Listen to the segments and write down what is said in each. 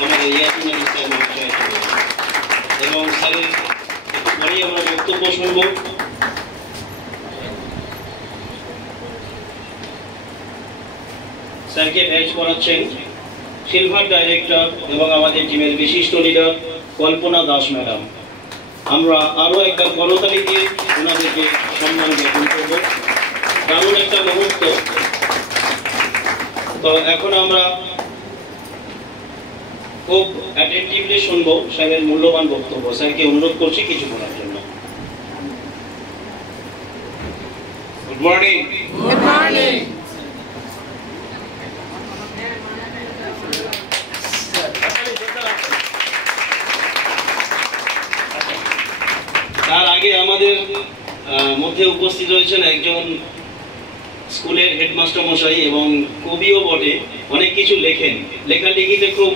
আমাদের ইয়াসিন আলী স্যার মহাশয় এবং স্যারের একটু পরেই আমরা বক্তব্য শুনব। স্যারকে ব্যাচ করাচ্ছেন সিলভার ডাইরেক্টর এবং আমাদের টিমের বিশিষ্ট লিডার কল্পনা দাস ম্যাডাম। আমরা আরও একবার করতালি দিয়ে ওনাদেরকে সম্মান জ্ঞাপন করব। দারুণ একটা মুহূর্ত। তো এখন আমরা খুব অ্যাটেন্টিভলি শুনবো স্যারের মূল্যবান বক্তব্য। স্যারকে অনুরোধ করছি কিছু বলার জন্য। Good morning. Good morning. তার আগে আমাদের মধ্যে উপস্থিত রয়েছেন একজন স্কুলের হেডমাস্টার মশাই এবং কবিও বটে, অনেক কিছু লেখেন, লেখালেখিতে খুব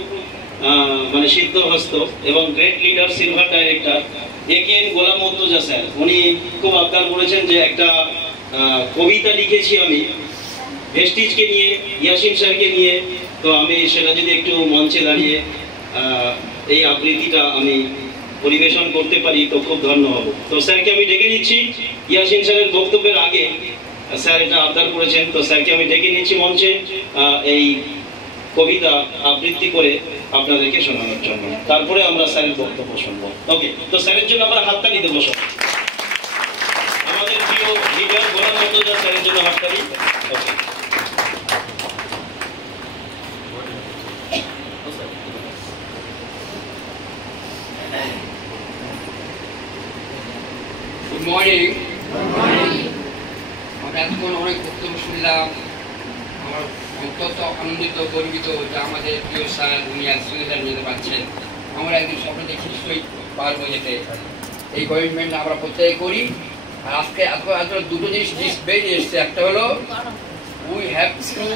মানে সিদ্ধহস্ত এবং গ্রেট লিডার সিলভার ডাইরেক্টর একেএন গোলাম মুর্তজা স্যার। উনি খুব আবদার করেছেন যে একটা কবিতা লিখেছি আমি ভেস্টিজকে নিয়ে, ইয়াসিন স্যারকে নিয়ে, তো আমি সেটা যদি একটু মঞ্চে দাঁড়িয়ে এই আবৃত্তিটা আমি পরিবেশন করতে পারি তো খুব ধন্য হব। তো স্যারকে আমি ডেকে নিচ্ছি। ইয়াসিন স্যারের বক্তব্যের আগে স্যার এটা আবদার করেছেন, তো স্যারকে আমি ডেকে নিচ্ছি মঞ্চে এই কবিতা আবৃত্তি করে আপনাদেরকে শোনানোর জন্য। তারপরে আমরা স্যারের বক্তব্য শুনবো। ওকে, তো স্যারের জন্য আমরা হাততালি দেবো সব। আমাদের প্রিয় লিডার গোলাম মুর্তজা স্যারের জন্য হাততালি। ওকে, গুড মর্নিং। আমরা এতক্ষণ অনেক বক্তব্য শুনলাম। আমার অত্যন্ত আনন্দিত গর্বিত যে আমাদের প্রিয় স্যার উনি আজ সুবিধা নিতে পারছেন। আমরা একদিন স্বপ্ন দেখি নিশ্চয়ই পারবো যেতে। এই কমিটমেন্ট আমরা প্রত্যেকে করি। আর আজকে এত দুটো জিনিস বেরিয়ে এসছে। একটা হলো we have to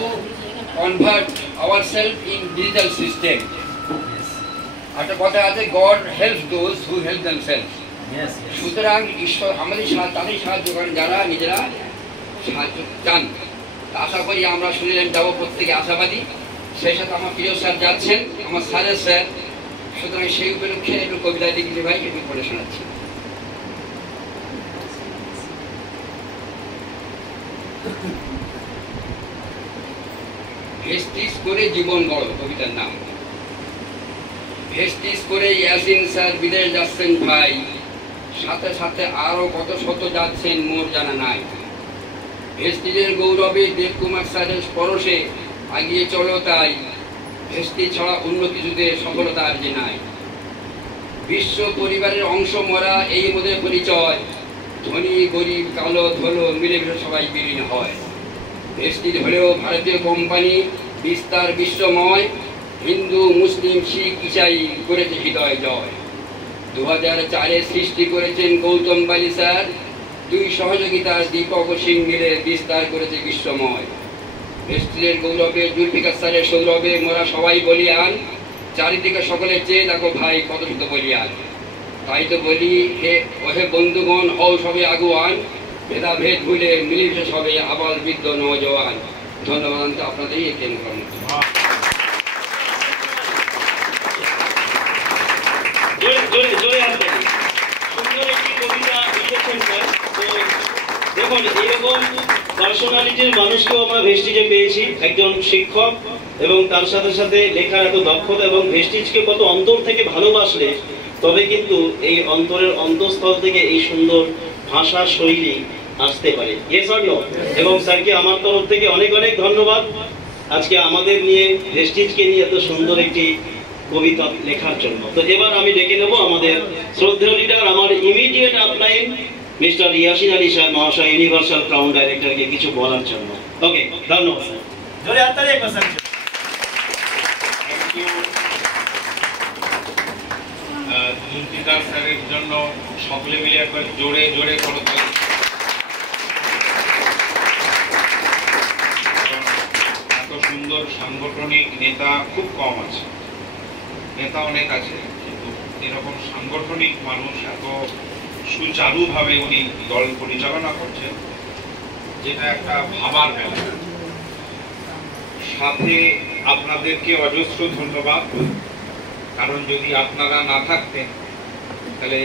convert our self in digital system. একটা কথা আছে, God help those who help themselves. সুতরাং ঈশ্বর আমাদের তাদের সাহায্য করেন যারা নিজেরা সাহায্য চান। আশা করি আমরা শুনলেন যাবো, প্রত্যেকে আশাবাদী। সেই সাথে আমার প্রিয় স্যার যাচ্ছেন, আমার স্যারের স্যার। সুতরাং সেই উপলক্ষে একটু কবিতা লিখতে ভাই একটু পড়ে শোনাচ্ছি। ভেস্টিজ করে জীবন গড়, কবিতার নাম। ভেস্টিজ করে ইয়াসিন স্যার বিদেশ যাচ্ছেন ভাই, সাথে সাথে আরো কত শত যাচ্ছেন মোর জানা নাই। ভেস্টিজের গৌরবে দেবকুমার স্যারের পরশে আগিয়ে চলো তাই, ভেস্টিজ ছাড়া অন্য কিছুতে সফলতা আর যে নাই। বিশ্ব পরিবারের অংশ মরা এই মোদের পরিচয়, ধনী গরিব কালো ধলো মিলেমিশে সবাই বিলীন হয়। ভেস্টিজ হলেও ভারতীয় কোম্পানি, বিস্তার বিশ্বময়, হিন্দু মুসলিম শিখ ইসাই করেছে হৃদয় জয়। 2004-এ সৃষ্টি করেছেন গৌতম বালি স্যার, দুই সহযোগিতার দীপক ও সিং মিলে বিস্তার করেছে বিশ্বময়। ভেস্টিজের গৌরবে জুলফিকার স্যারের সৌরভে মোরা সবাই বলিয়ান, চারিদিকে সকলে চেয়ে দেখো ভাই কত শুধু বলিয়ান। তাই তো বলি ওহে বন্ধুগণ হও সবে আগুয়ান, ভেদাভেদ ভুলে মিলেমিশে সবে আবাল বৃদ্ধ নওজোয়ান। ধন্যবাদ আপনাদেরই এই কেন্দ্র। দেখুন, এরকম পার্সোনালিটির মানুষকেও আমরা ভেস্টিজে পেয়েছি, একজন শিক্ষক এবং তার সাথে সাথে লেখার এত দক্ষতা এবং ভেস্টিজকে কত অন্তর থেকে ভালোবাসলে তবে কিন্তু এই অন্তরের অন্তঃস্থল থেকে এই সুন্দর ভাষা শৈলী আসতে পারে। Yes or no? এবং স্যারকে আমার তরফ থেকে অনেক অনেক ধন্যবাদ আজকে আমাদের নিয়ে, ভেস্টিজকে নিয়ে এত সুন্দর একটি কবিতা লেখার জন্য। তো এবার আমি ডেকে নেব আমাদের শ্রদ্ধেয় লিডার, আমার immediate upline mister Yasin Ali sir মহাশয়, ইউনিভার্সাল ক্রাউন ডাইরেক্টরকে কিছু বলার জন্য। ওকে, ধন্যবাদ স্যার। জোরে হাততালি একবার স্যার। থ্যাংক ইউ জুলফিকার স্যারের জন্য সকলে মিলে একবার জোরে জোরে করতালি। এত সুন্দর সাংগঠনিক নেতা খুব কম আছে, নেতা অনেক আছে, কিন্তু এরকম সাংগঠনিক মানুষ এত সুচারুভাবে উনি দল পরিচালনা করছেন, যেটা একটা ভাবার বেলা। সাথে আপনাদেরকে অজস্র ধন্যবাদ কারণ যদি আপনারা না থাকতেন তাহলে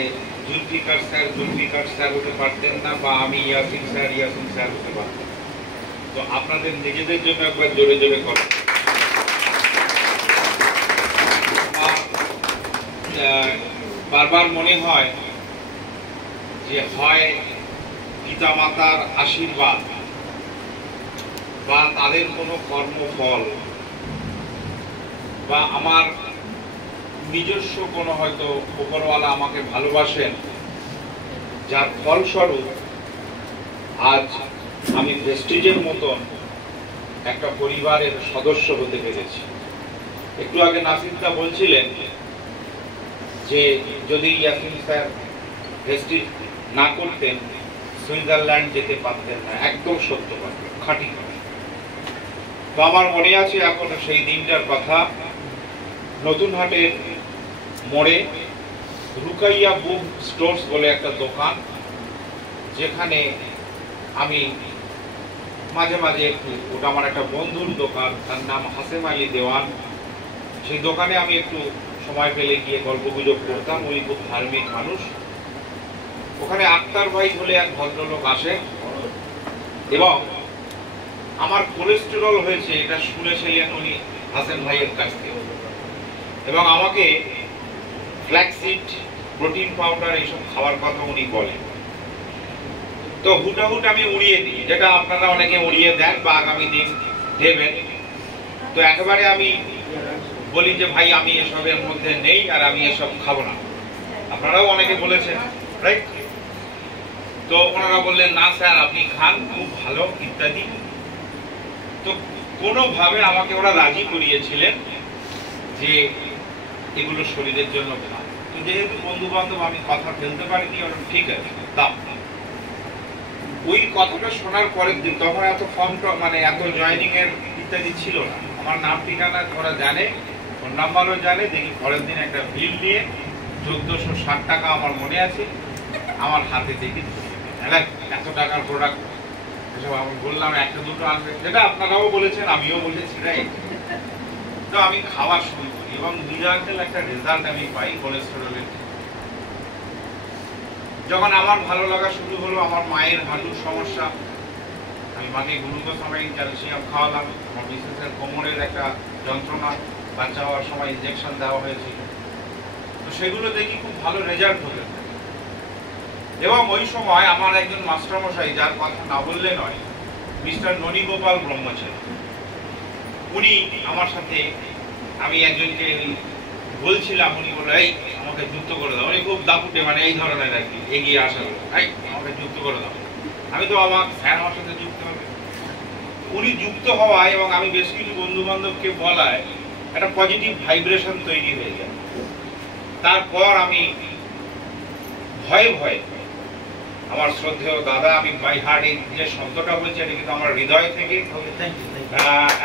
জুলফিকার স্যার হতে পারতেন না, বা আমি ইয়াসিন স্যার হতে পারতেন। তো আপনাদের নিজেদের জন্য একবার জোরে জোরে করেন। বারবার মনে হয় যে হয় পিতামাতার আশীর্বাদ বা তাদের কোনো কর্মফল বা আমার নিজস্ব কোনো হয়তো উপরওয়ালা আমাকে ভালোবাসেন, যার ফলস্বরূপ আজ আমি প্রেস্টিজের মতন একটা পরিবারের সদস্য হতে পেরেছি। একটু আগে নাসিরদা বলছিলেন যে যদি ইয়াসিন স্যার প্রেস্টিজ না করতেন সুইজারল্যান্ড যেতে পারতেন না। একদম সত্য কথা, খাঁটি কথা। তো আমার মনে আছে এখনো সেই দিনটার কথা। নতুন হাটের মোড়ে রুকাইয়া বুক স্টোর্স বলে একটা দোকান, যেখানে আমি মাঝে মাঝে একটু, ওটা আমার একটা বন্ধুর দোকান, তার নাম হাসেম আলী দেওয়ান। সেই দোকানে আমি একটু সময় পেলে গিয়ে গল্প গুজব করতাম। উনি খুব ধার্মিক মানুষ। ওখানে আক্তার ভাই বলে এক ভদ্রলোক আসে এবং আমার কোলেস্টেরল হয়েছে এটা শুনেছিলেন উনি হাসেন ভাইয়ের কাছ থেকে, এবং আমাকে ফ্ল্যাক্সিড, প্রোটিন পাউডার এইসব খাওয়ার কথা উনি বলেন। তো হুটাহুট আমি উড়িয়ে দিই, যেটা আপনারা অনেকে উড়িয়ে দেন বা আগামী দিন দেবেন। তো একেবারে আমি বলি যে ভাই আমি এসবের মধ্যে নেই আর আমি এসব খাবো না। আপনারাও অনেকে বলেছেন, রাইট? তো ওনারা বললেন না স্যার আপনি খান, খুব ভালো ইত্যাদি। তো কোনোভাবে আমাকে ওরা রাজি করিয়েছিলেন যে এগুলো শরীরের জন্য ভালো। তো যেহেতু বন্ধু বান্ধব আমি কথা ফেলতে পারিনি, ওরা ঠিক আছে দাও। ওই কথাটা শোনার পরের দিন, তখন এত ফর্ম মানে এত জয়েনিং এর ইত্যাদি ছিল না। আমার নাম ঠিকানা ওরা জানে, ফোন নাম্বারও জানে। দেখি পরের দিন একটা বিল নিয়ে 1460 টাকা আমার মনে আছে আমার হাতে দেখি এত টাকার প্রোডাক্ট। এসব আমি বললাম একটা দুটো আনবে, যেটা আপনারাও বলেছেন আমিও বলেছি, রাইট? তো আমি খাওয়া শুরু করি এবং মিরাকেল একটা রেজাল্ট আমি পাই কোলেস্টেরলের। যখন আমার ভালো লাগা শুরু হলো, আমার মায়ের হাঁটুর সমস্যা, আমি মাকে গ্লুকোসামাইন ক্যালসিয়াম খাওয়ালাম। আমার বিশেষের কোমরের একটা যন্ত্রণা, বাচ্চা হওয়ার সময় ইনজেকশন দেওয়া হয়েছিল। তো সেগুলো দেখি খুব ভালো রেজাল্ট হতে থাকে। এবং ওই সময় আমার একজন মাস্টারমশাই, যার কথা না বললে নয়, মিস্টার ননীগোপাল ব্রহ্মচারী, উনি আমার সাথে, আমি একজনকে বলছিলাম, উনি বলল এই আমাকে যুক্ত করে দাও। উনি খুব দাপুটে, মানে এই ধরনের আর কি, এগিয়ে আসার, এই আমাকে যুক্ত করে দাও। আমি তো আমার স্যার আমার সাথে যুক্ত হবে। উনি যুক্ত হওয়ায় এবং আমি বেশ কিছু বন্ধু বান্ধবকে বলায় একটা পজিটিভ ভাইব্রেশন তৈরি হয়ে যায়। তারপর আমি ভয়ে ভয়ে আমার শ্রদ্ধেয় দাদা, আমি বাই হার্ট এই যে শব্দটা বলছি এটা কিন্তু আমার হৃদয় থেকে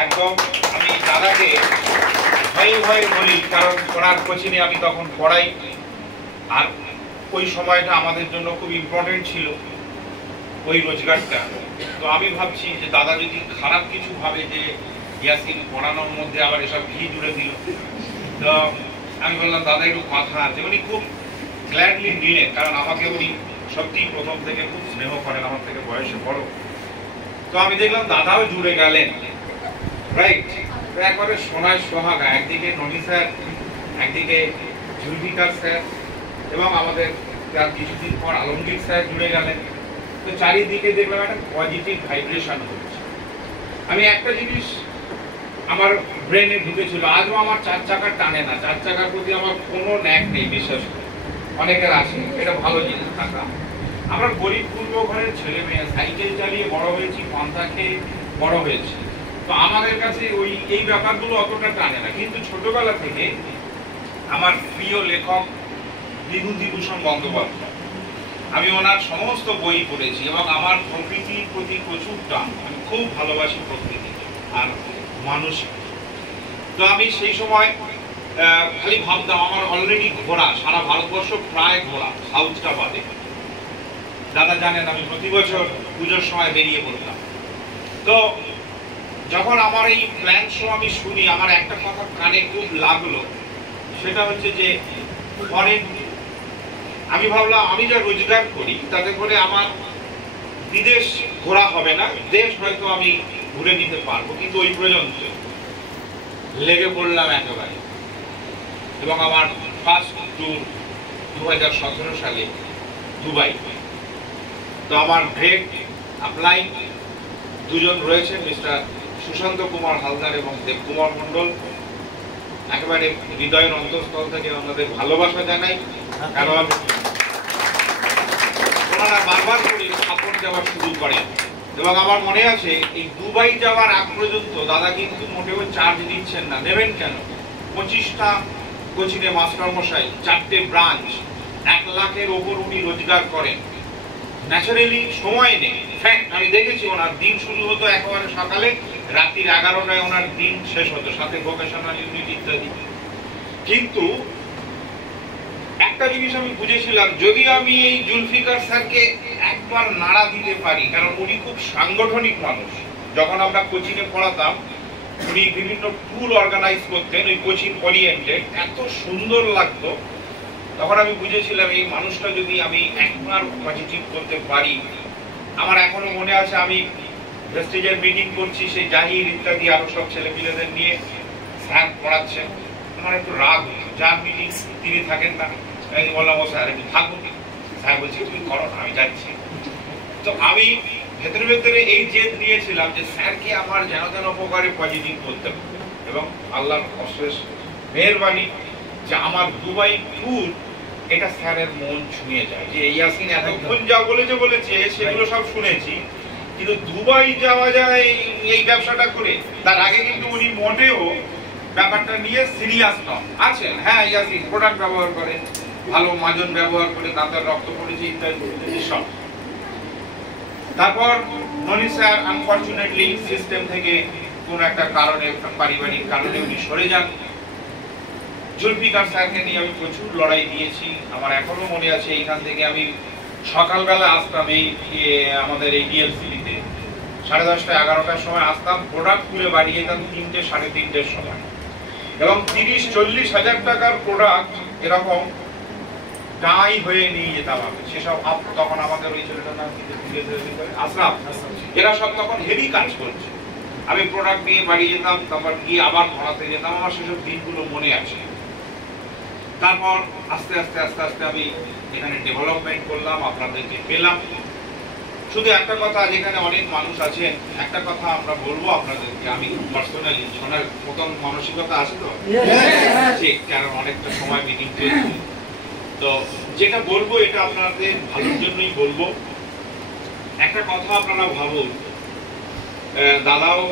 একদম, আমি দাদাকে ভয়ে ভয়ে বলি, কারণ ওনার কোচিনে আমি তখন পড়াই। আর ওই সময়টা আমাদের জন্য খুব ইম্পর্টেন্ট ছিল, ওই রোজগারটা। তো আমি ভাবছি যে দাদা যদি খারাপ কিছু ভাবে যে ইয়াসিন পড়ানোর মধ্যে আবার এসব ঘি জুড়ে দিল, তো আমি বললাম দাদা একটু কথা আছে। উনি খুব গ্ল্যাডলি নিলেন, কারণ আমাকে উনি সত্যি প্রথম থেকে খুব স্নেহ করেন, আমার থেকে বয়সে বড়। তো আমি দেখলাম দাদাও জুড়ে গেলেন, রাইট? তো একবারে সোনায় সোহাগা, একদিকে ননী স্যার, একদিকে জুলফিকার স্যার, এবং আমাদের তার কিছুদিন পর আলমগীর স্যার জুড়ে গেলেন। তো চারিদিকে দেখলাম একটা পজিটিভ ভাইব্রেশন হচ্ছে। আমি একটা জিনিস আমার ব্রেনে ঢুকেছিল, আজও আমার 4 চাকার টানে না, 4 চাকার প্রতি আমার কোনো ন্যাক নেই, বিশ্বাস করে। অনেকের আছে, এটা ভালো জিনিস থাকা। আমরা গরিব পূর্ব ঘরের ছেলে মেয়ে, সাইকেল চালিয়ে বড় হয়েছি, পান্তা খেয়ে বড় হয়েছি। তো আমাদের কাছে ওই এই ব্যাপারগুলো অতটা টানে না। কিন্তু ছোটবেলা থেকে আমার প্রিয় লেখক বিভূতিভূষণ বন্দ্যোপাধ্যায়, আমি ওনার সমস্ত বই পড়েছি এবং আমার প্রকৃতির প্রতি প্রচুর টান। আমি খুব ভালোবাসি প্রকৃতি আর মানুষ। তো আমি সেই সময় খালি ভাবতাম আমার অলরেডি ঘোরা, সারা ভারতবর্ষ প্রায় ঘোরা, সাউথটা বাদে। দাদা জানেন আমি প্রতি বছর পুজোর সময় বেরিয়ে পড়তাম। তো যখন আমার এই প্ল্যান শো আমি শুনি, আমার একটা কথা কানে খুব লাগলো, সেটা হচ্ছে যে ফরেন, আমি ভাবলাম আমি যা রোজগার করি তাতে করে আমার বিদেশ ঘোরা হবে না, দেশ হয়তো আমি ঘুরে নিতে পারবো, কিন্তু ওই পর্যন্ত লেগে পড়লাম একেবারে। এবং আমার ফার্স্ট ট্যুর 2017 সালে দুবাই। তো আমার গ্রেট অ্যাপ্লাই দুজন রয়েছেন, মিস্টার সুশান্ত কুমার হালদার এবং দেবকুমার মন্ডল। একেবারে হৃদয়ের অন্তঃস্থল থেকে আমাদের ভালোবাসা জানাই, কারণ ওনারা বারবার করে সাপোর্ট দেওয়া শুরু করেন। এবং আমার মনে আছে এই দুবাই যাওয়ার আগ পর্যন্ত দাদা কিন্তু মোটেও চার্জ দিচ্ছেন না। নেবেন কেন? 25টা কোচিংয়ে মাস্টার মশাই, 4টে ব্রাঞ্চ, 1 লাখের ওপর উনি রোজগার করেন। ন্যাচারালি সময় নেই। ফ্যাক্ট, আমি দেখেছি ওনার দিন শুরু হতো একেবারে সকালে, রাত্রি 11টায় ওনার দিন শেষ হতো, সাথে ভোকেশনাল ইউনিট ইত্যাদি। কিন্তু একটা জিনিস আমি বুঝেছিলাম, যদি আমি এই জুলফিকার স্যারকে একবার নাড়া দিতে পারি, কারণ উনি খুব সাংগঠনিক মানুষ। যখন আমরা কোচিংয়ে পড়াতাম উনি বিভিন্ন ট্যুর অর্গানাইজ করতেন, ওই কোচিং ওরিয়েন্টেড, এত সুন্দর লাগতো। তখন আমি বুঝেছিলাম এই মানুষটা যদি আমি একবার পজিটিভ করতে পারি। আমার এখনো মনে আছে আমি প্রেস্টিজের মিটিং করছি, সেই জাহির ইত্যাদি আরো সব ছেলেপিলেদের নিয়ে স্যার পড়াচ্ছেন। আমার একটু রাগ, যার মিটিং তিনি থাকেন না। আমি বললাম, ও স্যার একটু থাকবো কি? স্যার বলছি তুমি করো না, আমি যাচ্ছি। তো আমি ভেতরে ভেতরে এই জেদ নিয়েছিলাম যে স্যারকে আমার যেন যেন উপকারে পজিটিভ করতে হবে। এবং আল্লাহর অশেষ মেহেরবানি যে আমার দুবাই ট্যুর এটা স্যারের মন ছুঁয়ে যায়। যে ইয়াসিন এতক্ষণ যা বলেছে সেগুলো সব শুনেছি, কিন্তু দুবাই যাওয়া যায় এই ব্যবসাটা করে। তার আগে কিন্তু উনি মোটেও ব্যাপারটা নিয়ে সিরিয়াস নন। আছেন, হ্যাঁ ইয়াসিন প্রোডাক্ট ব্যবহার করে, ভালো মাজন ব্যবহার করে, দাঁতের রক্ত পড়েছে ইত্যাদি সব। তারপর ননি স্যার আনফরচুনেটলি সিস্টেম থেকে কোন একটা কারণে, পারিবারিক কারণে উনি সরে যান। জুলফিকার স্যারকে নিয়ে আমি প্রচুর লড়াই দিয়েছি। আমার এখনো মনে আছে এইখান থেকে আমি সকালবেলা আসতাম এই আমাদের এই ডিএলসিতে 10:30 11টার সময় আসতাম, প্রোডাক্ট তুলে বাড়ি যেতাম 3টে 3:30-র সময়। এবং 30-40 হাজার টাকার প্রোডাক্ট এরকম গাই হয়ে নিয়ে যেতাম আমি। সেসব তখন আমাদের ওই ছেলেটার নাম আশরাফ, এরা সব তখন হেভি কাজ করছে। আমি প্রোডাক্ট নিয়ে বাড়ি যেতাম, তারপর গিয়ে আবার ভরাতে যেতাম। আমার সেসব দিনগুলো মনে আছে। তারপর আস্তে আস্তে আস্তে আস্তে আমি এখানে ডেভেলপমেন্ট করলাম, আপনাদেরকে পেলাম। শুধু একটা কথা, যেখানে অনেক মানুষ আছেন, একটা কথা আমরা বলবো আপনাদেরকে। আমি পার্সোনালি শোনার মতন মানসিকতা আছে তো? ঠিক, কারণ অনেকটা সময় মিটিং চলছে। তো যেটা বলবো এটা আপনাদের ভালোর জন্যই বলবো। একটা কথা আপনারা ভাবুন, দাদাও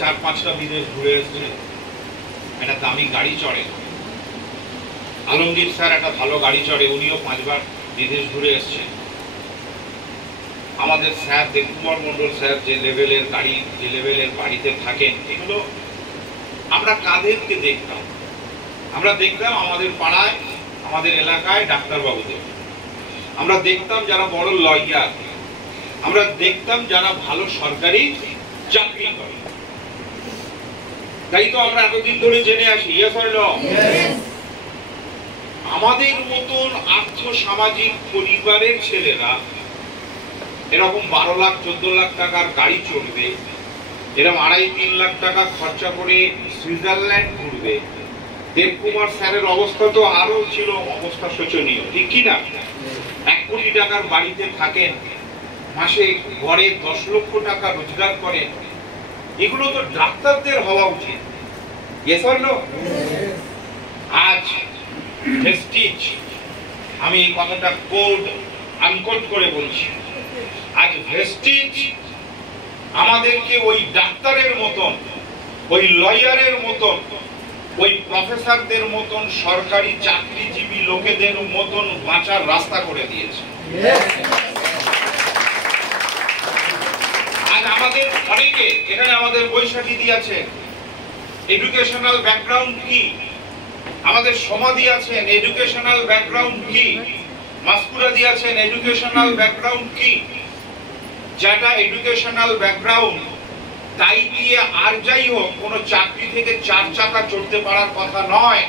4-5টা বিদেশ ঘুরে এসছে, একটা দামি গাড়ি চড়ে। আলমগীর স্যার একটা ভালো গাড়ি চড়ে, উনিও 5বার বিদেশ ঘুরে এসছে। আমাদের স্যার দেবকুমার মন্ডল স্যার যে লেভেলের গাড়ি, যে লেভেলের বাড়িতে থাকেন, এগুলো আমরা কাদেরকে দেখতাম? আমরা দেখতাম আমাদের পাড়ায়, আমাদের এলাকায় ডাক্তারবাবুদের, আমরা দেখতাম যারা বড় লয়ার, আমরা দেখতাম যারা ভালো সরকারি চাকরি করে। তাই তো আমরা এতদিন ধরে জেনে আসি। আমাদের মতন আর্থ সামাজিক পরিবারের ছেলেরা এরকম 12 লাখ 14 লাখ টাকার গাড়ি চড়বে, এরকম 2.5-3 লাখ টাকা খরচা করে সুইজারল্যান্ড ঘুরবে। দেবকুমার স্যারের অবস্থা তো আরো ছিল অবস্থা শোচনীয়, ঠিক কি না? 1 কোটি টাকার বাড়িতে থাকেন, মাসে গড়ে 10 লক্ষ টাকা রোজগার করেন। এগুলো তো ডাক্তারদের হওয়া উচিত। আজ ভেস্টিজ, আমি এই কথাটা কোড আনকোড করে বলছি, আজ ভেস্টিজ আমাদেরকে ওই ডাক্তারের মতন, ওই লয়ারের মতন, ওই প্রফেসরদের মতন, সরকারি চাকরিজীবী লোকেদের মতন বাঁচার রাস্তা করে দিয়েছে। আজ আমাদের অনেকে এখানে, আমাদের বৈশাখী দি আছেন, এডুকেশনাল ব্যাকগ্রাউন্ড কি? আমাদের সমাধি আছেন, এডুকেশনাল ব্যাকগ্রাউন্ড কি? মাসকুরা দি আছেন, এডুকেশনাল ব্যাকগ্রাউন্ড কি? যেটা এডুকেশনাল ব্যাকগ্রাউন্ড তাই দিয়ে আর যাই হোক কোনো চাকরি থেকে 4 চাকা চড়তে পারার কথা নয়।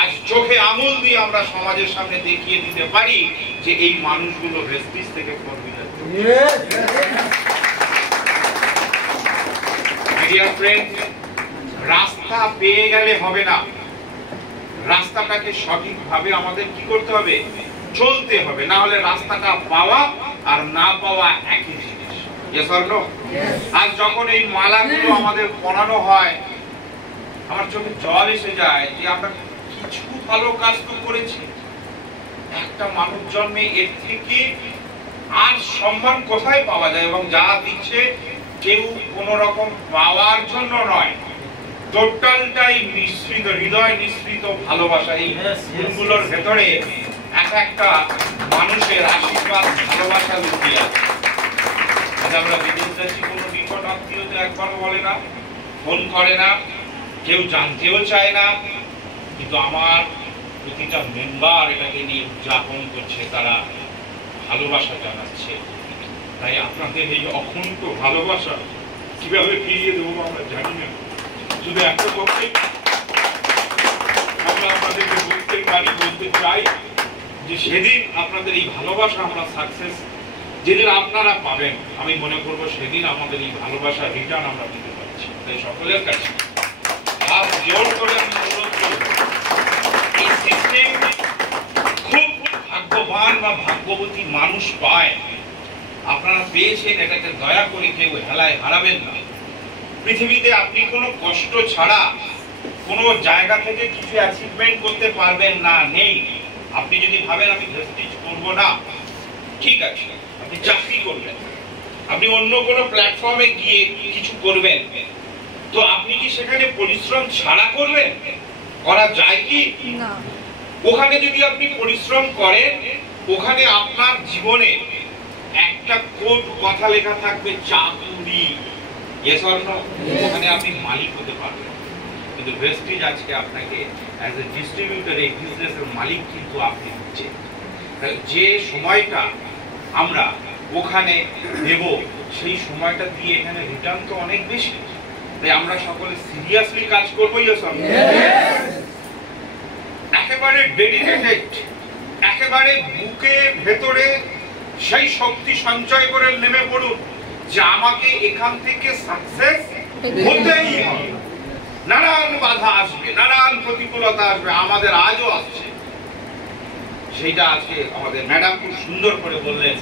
আজ চোখে আঙুল দিয়ে আমরা সমাজের সামনে দেখিয়ে দিতে পারি যে এই মানুষগুলো ভেস্টিজ থেকে ফর্মিলেট। ডিয়ার ফ্রেন্ড, রাস্তা পেয়ে গেলে হবে না, রাস্তাটাকে সঠিকভাবে আমাদের কি করতে হবে? চলতে হবে, না হলে রাস্তাটা পাওয়া আর না পাওয়া একই জিনিস। Yes or no? আজ যখন এই মালাগুলো আমাদের পরানো হয়, আমার চোখে জল এসে যায় যে আমরা কিছু ভালো কাজ তো করেছি। একটা মানুষ জন্মে এর থেকে আর সম্মান কোথায় পাওয়া যায়? এবং যা দিচ্ছে কেউ কোন রকম পাওয়ার জন্য নয়, টোটালটাই মিশ্রিত, হৃদয় মিশ্রিত ভালোবাসা। এই ফুলগুলোর ভেতরে এক একটা মানুষের আশীর্বাদ, ভালোবাসা লুকিয়ে আছে। আমরা বিদেশ যাচ্ছি, কোনো নিকট আত্মীয় তো একবারও বলে না, ফোন করে না, কেউ জানতেও চায় না, কিন্তু আমার প্রতিটা মেম্বার এটাকে নিয়ে উদযাপন করছে, তারা ভালোবাসা জানাচ্ছে। তাই আপনাদের এই অখণ্ড ভালোবাসা কিভাবে ফিরিয়ে দেবো আমরা জানি না। শুধু একটা পক্ষে আমরা আপনাদেরকে বলতে চাই যে সেদিন আপনাদের এই ভালোবাসা আমরা সাকসেস যেদিন আপনারা পাবেন, আমি মনে করবো সেদিন আমাদের এই ভালোবাসা রিটার্ন আমরা দিতে পারছি। তাই সকলের কাছে হাত জোর করে আমি অনুরোধ করব, এই সিস্টেম খুব ভাগ্যবান বা ভাগ্যবতী মানুষ পায়। আপনারা পেয়েছেন, এটাকে দয়া করে কেউ হেলায় হারাবেন না। পৃথিবীতে আপনি কোনো কষ্ট ছাড়া কোনো জায়গা থেকে কিছু অ্যাচিভমেন্ট করতে পারবেন না, নেই। আপনি যদি ভাবেন আমি ভেস্টিজ করব না, ঠিক আছে, আপনি চাকরি করবেন, আপনি অন্য কোনো প্ল্যাটফর্মে গিয়ে কিছু করবেন, তো আপনি কি সেখানে পরিশ্রম ছাড়া করবেন? করা যায় কি না? ওখানে যদি আপনি পরিশ্রম করেন, ওখানে আপনার জীবনে একটা কোড কথা লেখা থাকবে, চাকুরি। Yes or no? ওখানে আপনি মালিক হতে পারবেন। কিন্তু ভেস্টিজ আজকে আপনাকে অ্যাজ এ ডিস্ট্রিবিউটর, এই বিজনেসের মালিক কিন্তু আপনি হচ্ছেন। যে সময়টা আমরা ওখানে দেব, সেই সময়টা দিয়ে এখানে রিটার্ন তো অনেক বেশি। তাই আমরা সকলে সিরিয়াসলি কাজ করবো। Yes or no? একেবারে ডেডিকেটেড, একেবারে বুকে ভেতরে সেই শক্তি সঞ্চয় করে নেমে পড়ুন যে আমাকে এখান থেকে সাকসেস হতেই হবে। নানান বাধা আসবে, নানান প্রতিকূলতা আসবে, আমাদের আজও আসছে। সেইটা আজকে আমাদের ম্যাডাম খুব সুন্দর করে বললেন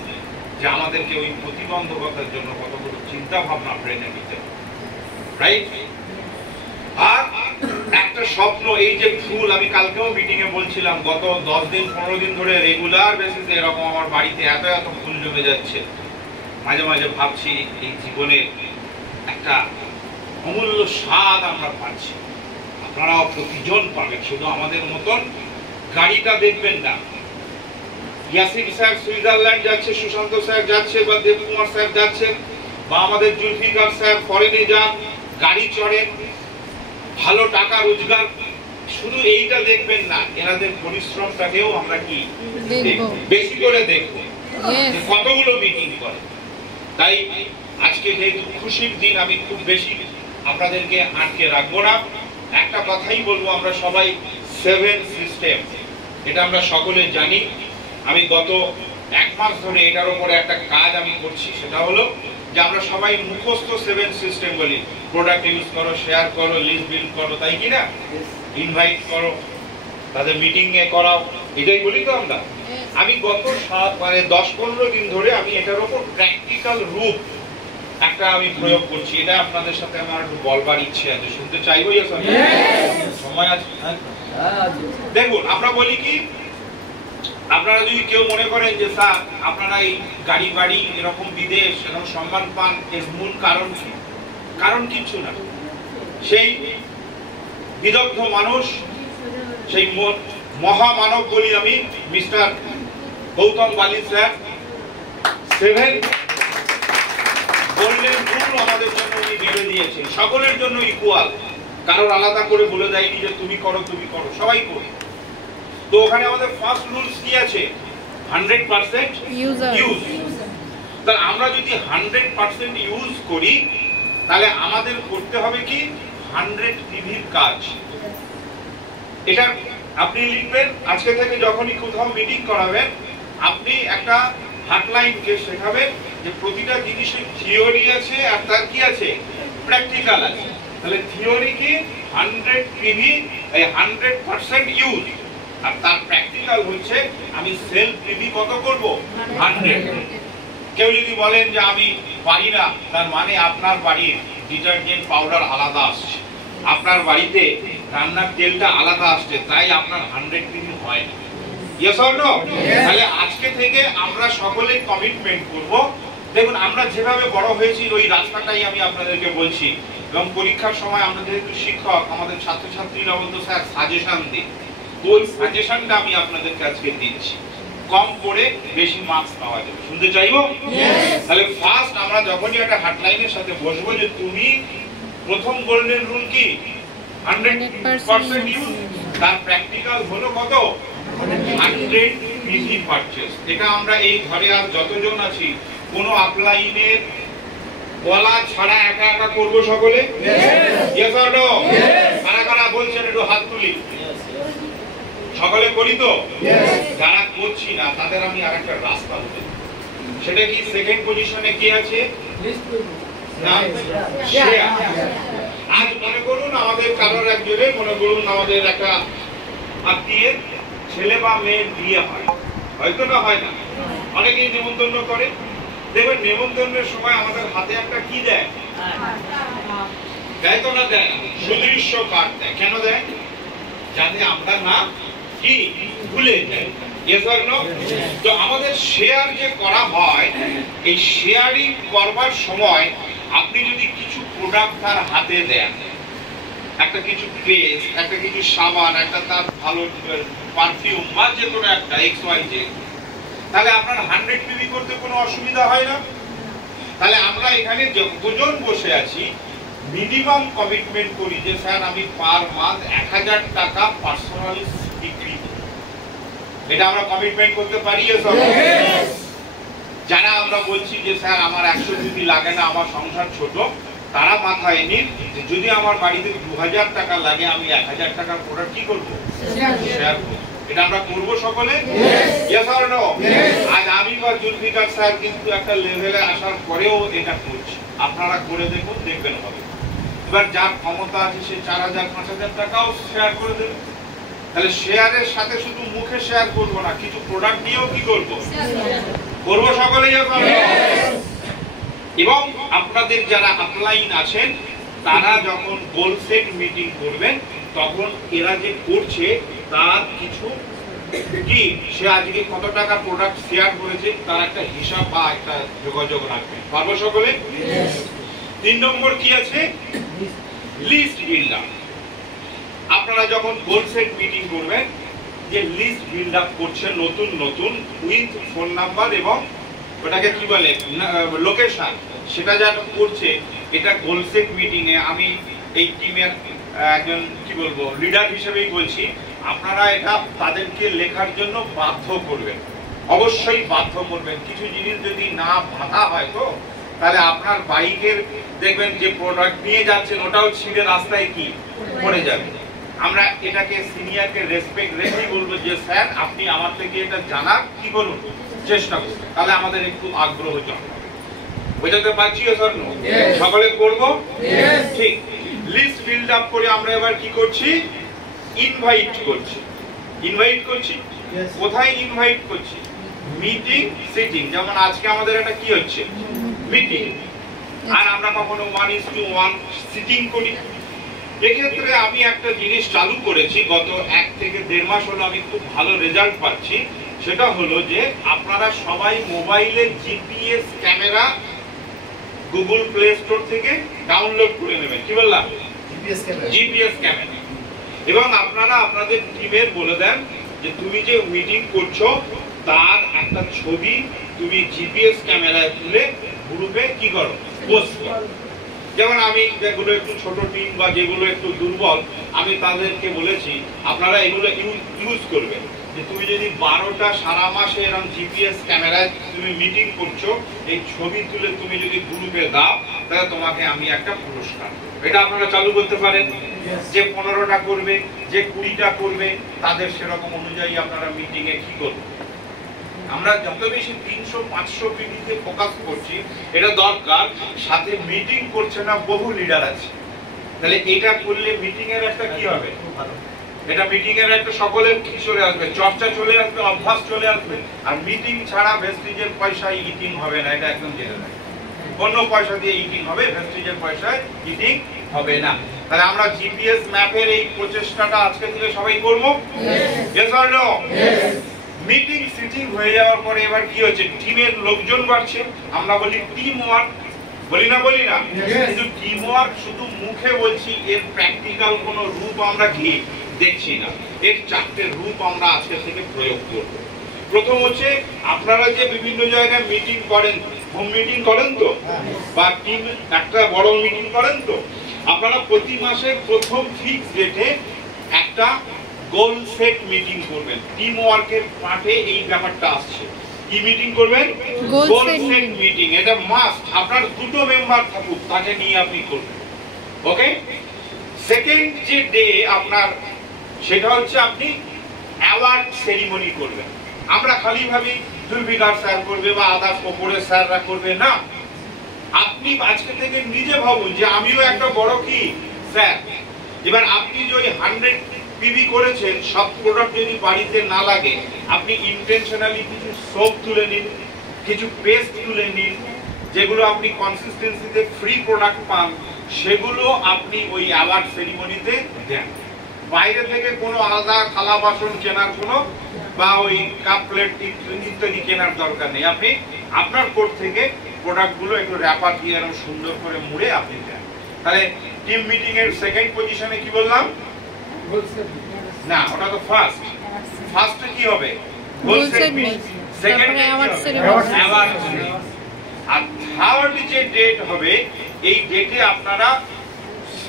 যে আমাদেরকে ওই প্রতিবন্ধকতার জন্য কতগুলো চিন্তা ভাবনা ব্রেনে নিতে হবে, রাইট? আর একটা স্বপ্ন, এই যে ফুল, আমি কালকেও মিটিং এ বলছিলাম, গত 10 দিন 15 দিন ধরে রেগুলার বেসিসে এরকম আমার বাড়িতে এত এত ফুল জমে যাচ্ছে। মাঝে মাঝে ভাবছি এই জীবনের একটা অমূল্য স্বাদ আমরা পাচ্ছি, আপনারাও প্রতিজন পাবেন। শুধু আমাদের মতন গাড়িটা দেখবেন না। ইয়াসিন স্যার সুইজারল্যান্ড যাচ্ছে, সুশান্ত স্যার যাচ্ছে, বা দেবকুমার স্যার যাচ্ছেন, বা আমাদের জুলফিকার স্যার ফরেনে যান, গাড়ি চড়েন, ভালো টাকা রোজগার, শুধু এইটা দেখবেন না, এনাদের পরিশ্রমটাকেও আমরা কি বেশি করে দেখবো, কতগুলো মিটিং করে। তাই আজকে যেহেতু খুশির দিন, আমি খুব বেশি আপনাদেরকে আটকে রাখবো না। একটা কথাই বলবো, আমরা সবাই 7 সিস্টেম, এটা আমরা সকলে জানি। আমি গত 1 মাস ধরে এটার উপরে একটা কাজ আমি করছি, সেটা হলো যে আমরা সবাই মুখস্থ 7 সিস্টেম বলি। প্রোডাক্ট ইউজ করো, শেয়ার করো, লিস্ট বিল্ড করো, তাই কি না? ইনভাইট করো, তাদের মিটিং এ করাও, এটাই বলি তো আমরা। আমি গত 10-15 দিন ধরে আমি এটার উপর প্র্যাকটিক্যাল রূপ একটা আমি প্রয়োগ করছি। এটা আপনাদের সাথে আমার একটু বলবার ইচ্ছে আছে, শুনতে চাইবো? সময় আছে? দেখুন, আমরা বলি কি, আপনারা যদি কেউ মনে করেন যে স্যার আপনারা এই গাড়ি বাড়ি এরকম বিদেশ এরকম সম্মান পান, এর মূল কারণ কি? কারণ কিছু না, সেই বিদগ্ধ মানুষ, সেই মহামানব বলি আমি, মিস্টার গৌতম বালি স্যার 7 গোল্ডেন রুল আমাদের জন্য উনি বেঁধে দিয়েছেন, সকলের জন্য ইকুয়াল, কারোর আলাদা করে বলে দেয়নি যে তুমি করো তুমি করো, সবাই করি। তো ওখানে আমাদের ফার্স্ট রুলস কি আছে? 100% ইউজ। তাহলে আমরা যদি 100% ইউজ করি, তাহলে আমাদের করতে হবে কি 100 টিভির কাজ। এটা আপনি লিখবেন, আজকে থেকে যখনই কোথাও মিটিং করাবেন আপনি একটা হটলাইনকে শেখাবেন যে প্রতিটা জিনিসের থিওরি আছে আর তার কি আছে, প্র্যাকটিক্যাল আছে। তাহলে থিওরি কি 100 টিভি 100% ইউজ, আর তার প্র্যাকটিক্যাল হচ্ছে আমি সেলফ টিভি কত করব 100। কেউ যদি বলেন যে আমি পারি না, তার মানে আপনার বাড়ির ডিটারজেন্ট পাউডার আলাদা আসছে, আপনার বাড়িতে রান্নার তেলটা আলাদা আসছে, তাই আপনার 100 টিভি হয় না। Yes or no? তাহলে আজকে থেকে আমরা সকলে কমিটমেন্ট করব। দেখুন আমরা যেভাবে বড় হয়েছি ওই রাস্তাটাই আমি আপনাদেরকে বলছি, এবং পরীক্ষার সময় আমরা যেহেতু শিক্ষক, আমাদের ছাত্রছাত্রীরা বলতো স্যার সাজেশন দিন, ওই সাজেশনটা আমি আপনাদেরকে আজকে দিচ্ছি। কম করে বেশি মার্কস পাওয়া যাবে, শুনতে চাইবো? তাহলে ফার্স্ট আমরা যখনই একটা হটলাইনের সাথে বসবো যে তুমি প্রথম গোল্ডেন রুল কি 100% ইউজ, তার প্র্যাকটিক্যাল হলো কত 100 পিভি পারচেজ। এটা আমরা এই ঘরে আর যতজন আছি কোনো আপলাইনের বলা ছাড়া একা একা করব সকলে? Yes or no? কারা কারা বলছেন একটু হাত তুলি। সকলে করি তো? যারা করছি না তাদের আমি আরেকটা রাস্তা বলি, সেটা কি সেকেন্ড পজিশনে কি আছে না শেয়ার। আজ মনে করুন আমাদের কারোর একজনের, মনে করুন আমাদের একটা আত্মীয়ের ছেলে বা মেয়ের বিয়ে হয়, হয়তো না হয় না, অনেকেই নিমন্ত্রণ করে। দেখবেন নিমন্ত্রণের সময় আমাদের হাতে একটা কি দেয়, দেয় তো না দেয়, সুদৃশ্য কার্ড দেয়। কেন দেয়? যাতে আমরা না কি ভুলে যাই। Yes or no? তো আমাদের শেয়ার যে করা হয়, এই শেয়ারিং করবার সময় আপনি যদি কিছু প্রোডাক্ট তার হাতে দেন, একটা কিছু পেস্ট, একটা কিছু সাবান, একটা তার ভালো পারফিউম বা যে কোনো একটা XYZ, তাহলে আপনার 100 পিভি করতে কোনো অসুবিধা হয় না। তাহলে আমরা এখানে যতজন বসে আছি মিনিমাম কমিটমেন্ট করি যে স্যার আমি পার মান্থ 1000 টাকা পার্সোনালি বিক্রি করি। এটা আমরা কমিটমেন্ট করতে পারি? যারা আমরা বলছি যে স্যার আমার 100 পিভি লাগে না, আমার সংসার ছোট, তারা মাথায় নিন যে যদি আমার বাড়িতে 2000 টাকা লাগে আমি 1000 টাকার প্রোডাক্ট কি করব, শেয়ার করব। এটা আমরা করব সকলে? Yes or no? আজ আমি বা জুলফিকার স্যার কিন্তু একটা লেভেলে আসার পরেও এটা করছি, আপনারা করে দেখুন, দেখবেন হবে। এবার যার ক্ষমতা আছে সে 4000-5000 টাকাও শেয়ার করে দেবে। তাহলে শেয়ারের সাথে শুধু মুখে শেয়ার করব না, কিছু প্রোডাক্ট নিয়েও কি করব, করব সকলেই। এবং আপনাদের যারা আপলাইন আছেন তারা যখন গোল সেট মিটিং করবেন তখন এরা যে করছে তার কিছু কি, সে আজকে কত টাকা প্রোডাক্ট শেয়ার করেছে তার একটা হিসাব বা একটা যোগাযোগ রাখবেন। পারবো সকলে? 3 নম্বর কি আছে, লিস্ট বিল্ড আপ। আপনারা যখন গোল সেট মিটিং করবেন, যে লিস্ট বিল্ড আপ করছে নতুন নতুন উইথ ফোন নাম্বার এবং ওটাকে কি বলে লোকেশন, সেটা যারা করছে, এটা গোল সেট মিটিং এ আমি এই টিমের একজন কি বলবো লিডার হিসেবেই বলছি, আপনারা এটা তাদেরকে লেখার জন্য বাধ্য করবেন, অবশ্যই বাধ্য করবেন। কিছু জিনিস যদি না ভাঙা হয় তো তাহলে আপনার বাইকের দেখবেন যে প্রোডাক্ট নিয়ে যাচ্ছেন ওটাও ছিঁড়ে রাস্তায় কি পড়ে যাবে। আমরা এটাকে সিনিয়রকে রেসপেক্ট রেখেই বলবো যে স্যার আপনি আমার থেকে এটা জানার কি করুন, চেষ্টা করুন, তাহলে আমাদের একটু আগ্রহ জন্মাবে। বুঝতে পারছি স্যার? সকলে করব? ঠিক। লিস্ট বিল্ড আপ করে আমরা এবার কি করছি, ইনভাইট করছি। ইনভাইট করছি কোথায়? ইনভাইট করছি মিটিং সিটিং। যেমন আজকে আমাদের এটা কি হচ্ছে, মিটিং, আর আমরা কখনো 1:1 সিটিং করি। এক্ষেত্রে আমি একটা জিনিস চালু করেছি, গত 1 থেকে 1.5 মাস হলো আমি খুব ভালো রেজাল্ট পাচ্ছি। সেটা হলো যে আপনারা সবাই মোবাইলে GPS camera Google play store থেকে ডাউনলোড করে নেবেন। কি বললাম? GPS camera. এবং আপনারা আপনাদের টিমের বলে দেন যে তুমি যে মিটিং করছো তার একটা ছবি তুমি জিপিএস ক্যামেরায় তুলে গ্রুপে কি করো, পোস্ট করো। যেমন আমি যেগুলো একটু ছোট টিম বা যেগুলো একটু দুর্বল, আমি তাদেরকে বলেছি আপনারা এগুলো ইউজ করবেন। যে তুমি যদি 12টা সারা মাসে এরকম জিপিএস ক্যামেরায় তুমি মিটিং করছো, এই ছবি তুলে তুমি যদি গ্রুপে দাও, তাহলে তোমাকে আমি একটা পুরস্কার, এটা আপনারা চালু করতে পারেন। যে 15টা করবে, যে 20টা করবে, তাদের সেরকম অনুযায়ী আপনারা মিটিং এ কি করবেন। আমরা যত বেশি 300-500 পিডিতে ফোকাস করছি, এটা দরকার। সাথে মিটিং করছে না বহু লিডার আছে, তাহলে এটা করলে মিটিং এর একটা কি হবে, এটা মিটিং এর একটা সকলের কি চলে আসবে, চর্চা চলে আসবে, অভ্যাস চলে আসবে। আর মিটিং ছাড়া ভেস্টিজের পয়সায় ইটিং হবে না, এটা একদম জেনে রাখবেন। অন্য পয়সা দিয়ে ইটিং হবে, ভেস্টিজের পয়সায় ইটিং হবে না। তাহলে আমরা জিপিএস ম্যাপের এই প্রচেষ্টাটা আজকে থেকে সবাই করব। Yes or no? Meeting sitting হয়ে যাওয়ার পরে এবার কি হচ্ছে, টিমের লোকজন বাড়ছে। আমরা বলি টিম ওয়ার্ক, বলি না? কিন্তু টিম ওয়ার্ক শুধু মুখে বলছি, এর প্র্যাকটিক্যাল কোনো রূপ আমরা কি দেখছি না। এর 4টে রূপ আমরা আজকে থেকে প্রয়োগ করব। প্রথম হচ্ছে, আপনারা যে বিভিন্ন জায়গায় মিটিং করেন, হোম মিটিং করেন তো, বা টিম একটা বড় মিটিং করেন তো, আপনারা প্রতি মাসের প্রথম ফিক্স ডেটে একটা গোল সেট মিটিং করবেন। টিম ওয়ার্কের পার্টে এই ব্যাপারটা আসছে। কি মিটিং করবেন? Goal set meeting. এটা মাস্ট। আপনার 2টো মেম্বার থাকুক, তাকে নিয়ে আপনি করবেন। ওকে? সেকেন্ড যে ডে আপনার, সেটা হচ্ছে আপনি অ্যাওয়ার্ড সেরিমনি করবেন। আমরা খালি ভাবি জুলফিকার স্যার করবে বা আদার্স ওপরের স্যাররা করবে না। আপনি আজকে থেকে নিজে ভাবুন যে আমিও একটা বড় কি স্যার। এবার আপনি যে 100 পিবি করেছেন, সব প্রোডাক্ট যদি বাড়িতে না লাগে, আপনি ইন্টেনশনালি কিছু সোপ তুলে নিন, কিছু পেস্ট তুলে নিন, যেগুলো আপনি কনসিস্টেন্সিতে ফ্রি প্রোডাক্ট পান, সেগুলো আপনি ওই অ্যাওয়ার্ড সেরিমনিতে দেন। বাইরে থেকে কোনো আলাদা থালা বাসন কেনার কোনো বা ওই কাপ প্লেট ইত্যাদি কেনার দরকার নেই। আপনি আপনার কোর্ট থেকে প্রোডাক্টগুলো একটু র‍্যাপার দিয়ে এরকম সুন্দর করে মুড়ে আপনি দেন। তাহলে টিম মিটিং এর সেকেন্ড পজিশনে কি বললাম? না, ওটা তো ফার্স্ট। ফার্স্টে কি হবে? Goal set meeting. সেকেন্ডে অ্যাওয়ার্ড সেরিমনি। আর থার্ড যে ডেট হবে, এই ডেটে আপনারা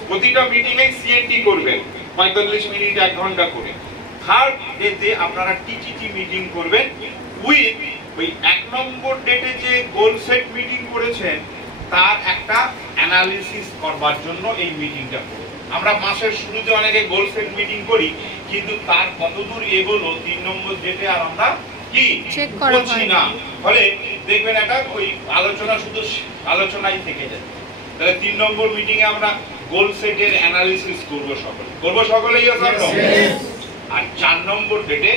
প্রতিটা মিটিং এ সিএনটি করবেন, 45 মিনিট 1 ঘন্টা করে। থার্ড ডেতে আপনারা টিটিটি মিটিং করবেন উইথ ওই 1 নম্বর ডেটে যে গোল সেট মিটিং করেছেন, তার একটা অ্যানালিসিস করবার জন্য এই মিটিংটা করব। আমরা মাসের শুরুতে অনেকে গোল সেট মিটিং করি, কিন্তু তার কতদূর এগোলো 3 নম্বর ডেটে আর আমরা কি চেক করছি না। ফলে দেখবেন এটা ওই আলোচনা শুধু আলোচনাই থেকে যায়। তাহলে 3 নম্বর মিটিং এ আমরা গোল সেটের অ্যানালিসিস করব সকলেই। আর 4 নম্বর ডেটে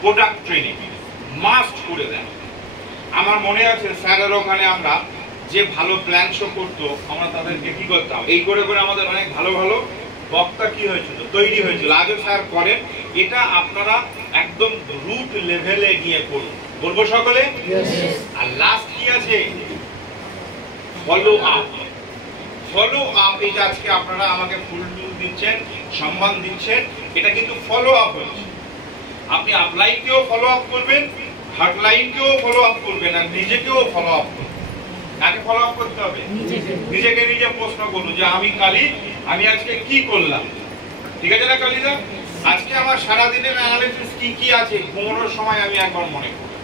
প্রোডাক্ট ট্রেনিং মাস্ট করে দেন। আমার মনে আছে স্যারের ওখানে আমরা যে ভালো প্ল্যান শো করতো, আমরা তাদেরকে কি করতাম, এই করে করে আমাদের অনেক ভালো ভালো বক্তা কি হয়েছিল, তৈরি হয়েছিল। আগে স্যার করেন, এটা আপনারা একদম রুট লেভেলে গিয়ে করুন। বলবো সকলে? আর লাস্ট কি আছে? Follow up. ফলো আপ, এই যে আজকে আপনারা আমাকে ফুল টুল দিচ্ছেন, সম্মান দিচ্ছেন, এটা কিন্তু ফলো আপ হচ্ছে। আপনি আপলাইনকেও ফলো আপ করবেন, হার্ডলাইনকেও ফলো আপ করবেন, আর নিজেকেও ফলো আপ করবেন। কাকে ফলো আপ করতে হবে? নিজেকে নিজে প্রশ্ন করুন যে আমি আজকে কি করলাম। ঠিক আছে না কালিদা? আজকে আমার সারা দিনের অ্যানালিসিস কি আছে, ঘুমানোর সময় আমি একবার মনে করি।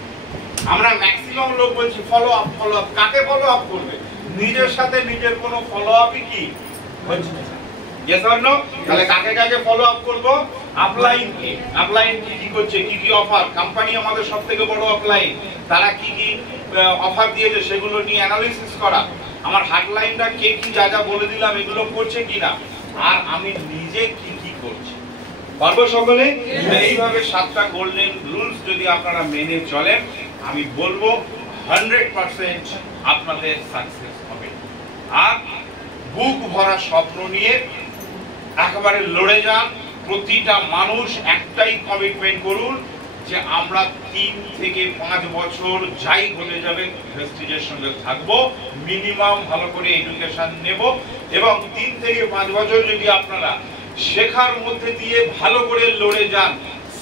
আমরা ম্যাক্সিমাম লোক বলছি ফলো আপ। কাকে ফলো আপ করবে? নিজের সাথে নিজের কোনো ফলো আপই কি হচ্ছে না। Yes or no? তাহলে কাকে ফলো আপ করব? আপলাইন কি করছে, কি অফার, কোম্পানি আমাদের সবথেকে বড় আপলাইন, তারা কি অফার দিয়েছে সেগুলো নিয়ে অ্যানালিসিস করা। আমার হার্ডলাইনটা কে কি যা বলে দিলাম এগুলো করছে কিনা, আর আমি নিজে কি করছি। পারবো সকলে? এইভাবে 7টা গোল্ডেন রুলস যদি আপনারা মেনে চলেন, আমি বলবো 100% আপনাদের সাকসেস হবে। আর বুক ভরা স্বপ্ন নিয়ে একেবারে লড়ে যান। প্রতিটা মানুষ একটাই কমিটমেন্ট করুন যে আমরা 3 থেকে 5 বছর যাই ঘটে যাবে ভেস্টিজের সঙ্গে থাকবো, মিনিমাম ভালো করে এডুকেশন নেব, এবং 3 থেকে 5 বছর যদি আপনারা শেখার মধ্যে দিয়ে ভালো করে লড়ে যান,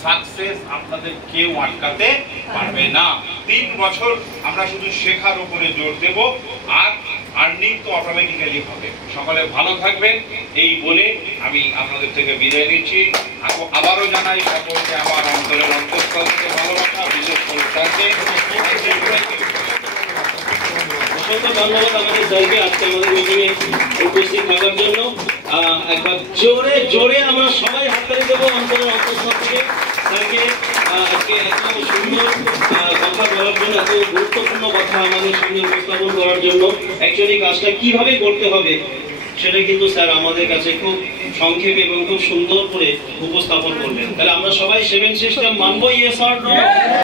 সাকসেস আপনাদের কেউ আটকাতে পারবে না। 3 বছর আমরা শুধু শেখার উপরে জোর দেব, আর আর্নিং তো অটোমেটিক্যালি হবে। সকলে ভালো থাকবেন এই বলে আমি আপনাদের থেকে বিদায় নিচ্ছি। আবারও জানাই সকলকে আমার অন্তরের অন্তঃস্থল থেকে ভালোবাসা, বিশেষ করে স্যারকে অসংখ্য ধন্যবাদ আমাদের স্যারকে আজকে আমাদের মিটিংয়ে উপস্থিত থাকার জন্য। একবার জোরে জোরে আমরা সবাই হাততালি দেবো অন্তরের অন্তঃস্থল থেকে স্যারকে আজকে এত সুন্দর কথা বলার জন্য, এত গুরুত্বপূর্ণ কথা আমাদের সামনে উপস্থাপন করার জন্য। অ্যাকচুয়ালি কাজটা কিভাবে করতে হবে সেটা কিন্তু স্যার আমাদের কাছে খুব সংক্ষেপে এবং খুব সুন্দর করে উপস্থাপন করবেন। তাহলে আমরা সবাই 7 সিস্টেম মানবো, ইয়েস অর নো?